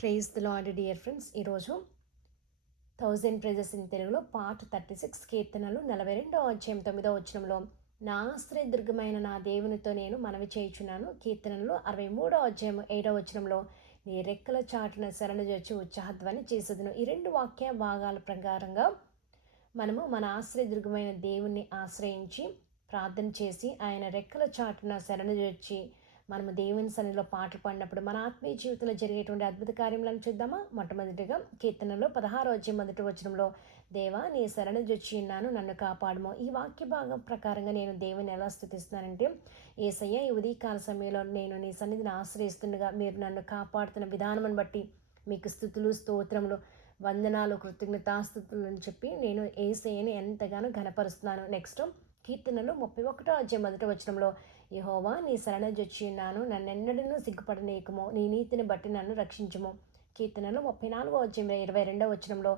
Praise the lord dear friends. ఈరోజు 1000 prices in తెలుగులో part 36 కీర్తనలు 42వ అధ్యాయం 9వ వచనంలో నా ఆశ్రయదుర్గమైన నా దేవునితో నేను మనవి చేయుచున్నాను. కీర్తనలు 63వ అధ్యాయం 7వ వచనంలో నీ రెక్కల చాటున శరణుజొచ్చి ఉత్సాహధ్వని చేసేదను. ఈ రెండు వాక్య భాగాల ప్రకారంగా మనము మన ఆశ్రయదుర్గమైన దేవుణ్ణి ఆశ్రయించి ప్రార్థన చేసి ఆయన రెక్కల చాటున శరణుజొచ్చి మనము దేవుని సన్నిధిలో పాటలు పాడినప్పుడు మన ఆత్మీయ జీవితంలో జరిగేటువంటి అద్భుత కార్యములను చూద్దామా. మొట్టమొదటిగా కీర్తనలో 16వ అధ్యాయం 1వ వచనంలో దేవా నీ శరణుజొచ్చి ఉన్నాను, నన్ను కాపాడము. ఈ వాక్య భాగం ప్రకారంగా నేను దేవుని ఎలా స్తుతిస్తున్నానంటే, యేసయ్య ఈ ఉదయకాల సమయంలో నేను నీ సన్నిధిని ఆశ్రయిస్తుండగా మీరు నన్ను కాపాడుతున్న విధానం బట్టి మీకు స్తుతులు స్తోత్రములు వందనాలు కృతజ్ఞతాస్తుతులు అని చెప్పి నేను యేసయ్యని ఎంతగానో ఘనపరుస్తున్నాను. నెక్స్ట్ కీర్తనలు 31వ అధ్యాయం 1వ వచనంలో యెహోవా నీ శరణుజొచ్చి ఉన్నాను, నన్నెన్నడూ సిగ్గుపడనీయకము, నీ నీతిని బట్టి నన్ను రక్షించుము. కీర్తనలు 34వ అధ్యాయం 22వ వచనంలో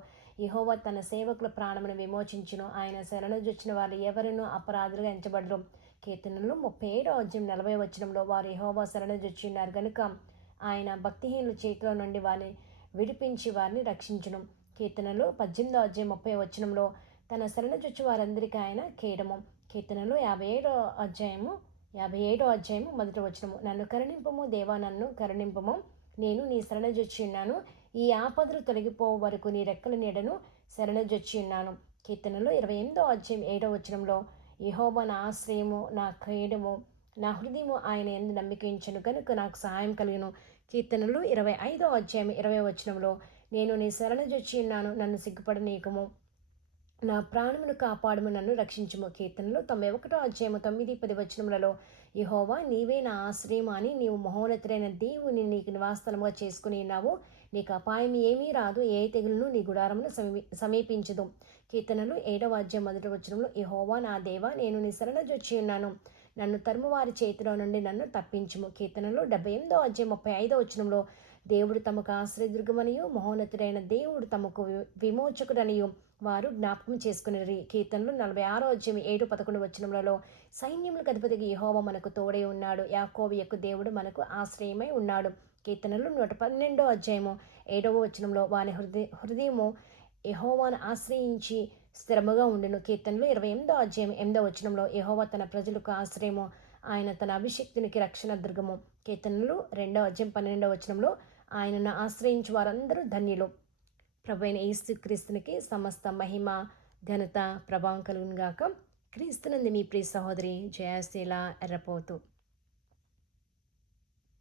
యెహోవా తన సేవకుల ప్రాణమును విమోచించును, ఆయన శరణుజొచ్చిన వారు ఎవరునూ అపరాధులుగా ఎంచబడరు. కీర్తనలు 37వ అధ్యాయం 40వ వచనంలో వారు యెహోవా శరణుజొచ్చి ఉన్నారు గనుక ఆయన భక్తిహీనుల చేతిలో నుండి వారిని విడిపించి వారిని రక్షించును. కీర్తనలు 18వ అధ్యాయం 30వ వచనంలో తన శరణుజొచ్చు వారందరికీ ఆయన కేడము. కీర్తనలు 57వ అధ్యాయము 1వ వచనము నన్ను కరుణింపము దేవా, నన్ను కరుణింపము, నేను నీ శరణుజొచ్చి ఉన్నాను, ఈ ఆపదలు తొలగిపో వరకు నీ రెక్కల నీడను శరణుజొచ్చి ఉన్నాను. కీర్తనలు 28వ అధ్యాయం 7వ వచనంలో యెహోవా నా ఆశ్రయము నా కేడము, నా హృదయము ఆయన యందు నమ్మికించను కనుక నాకు సహాయం కలిగును. కీర్తనలు 25వ అధ్యాయం 20వ వచనంలో నేను నీ శరణుజొచ్చి ఉన్నాను, నన్ను సిగ్గుపడనీయకము, నా ప్రాణమును కాపాడుము, నన్ను రక్షించుము. కీర్తనలు 91వ అధ్యాయము 9, 10 వచనములలో యెహోవా నీవే నా ఆశ్రయము అని నీవు మహోన్నతుడైన దేవుని నీకు నివాసస్థలముగా చేసుకుని ఉన్నావు, నీకు అపాయం ఏమీ రాదు, ఏ తెగులును నీ గుడారమును సమీపించదు. కీర్తనలు 7వ అధ్యాయం 1వ వచనంలో యెహోవా నా దేవా, నేను నీ శరణుజొచ్చి ఉన్నాను, నన్ను తరుమువారి చేతిలో నుండి నన్ను తప్పించుము. కీర్తనలు 78వ అధ్యాయం 35వ వచనంలో దేవుడు తమకు ఆశ్రయదుర్గమనియు మహోన్నతుడైన దేవుడు తమకు విమోచకుడనియు వారు జ్ఞాపకం చేసుకునేది. కీర్తనలు 46వ అధ్యాయం 7, 11 వచనములలో సైన్యములకు అధిపతిగా యెహోవా మనకు తోడై ఉన్నాడు, యాకోబు యొక్క దేవుడు మనకు ఆశ్రయమై ఉన్నాడు. కీర్తనలు 112వ అధ్యాయము 7వ వచనంలో వాని హృదయము యెహోవాను ఆశ్రయించి స్థిరముగా ఉండును. కీర్తనలు 28వ అధ్యాయం 8వ వచనంలో యెహోవా తన ప్రజలకు ఆశ్రయము, ఆయన తన అభిషిక్తునికి రక్షణ దుర్గము. కీర్తనలు 2వ అధ్యాయం 12వ వచనంలో ఆయనను ఆశ్రయించి వారందరూ ధన్యులు. ప్రభువైన యేసుక్రీస్తునికి సమస్త మహిమ ఘనత ప్రభావం కలుగును గాక. క్రీస్తునందు మీ ప్రియ సహోదరి జయశీల ఎర్రపోతు.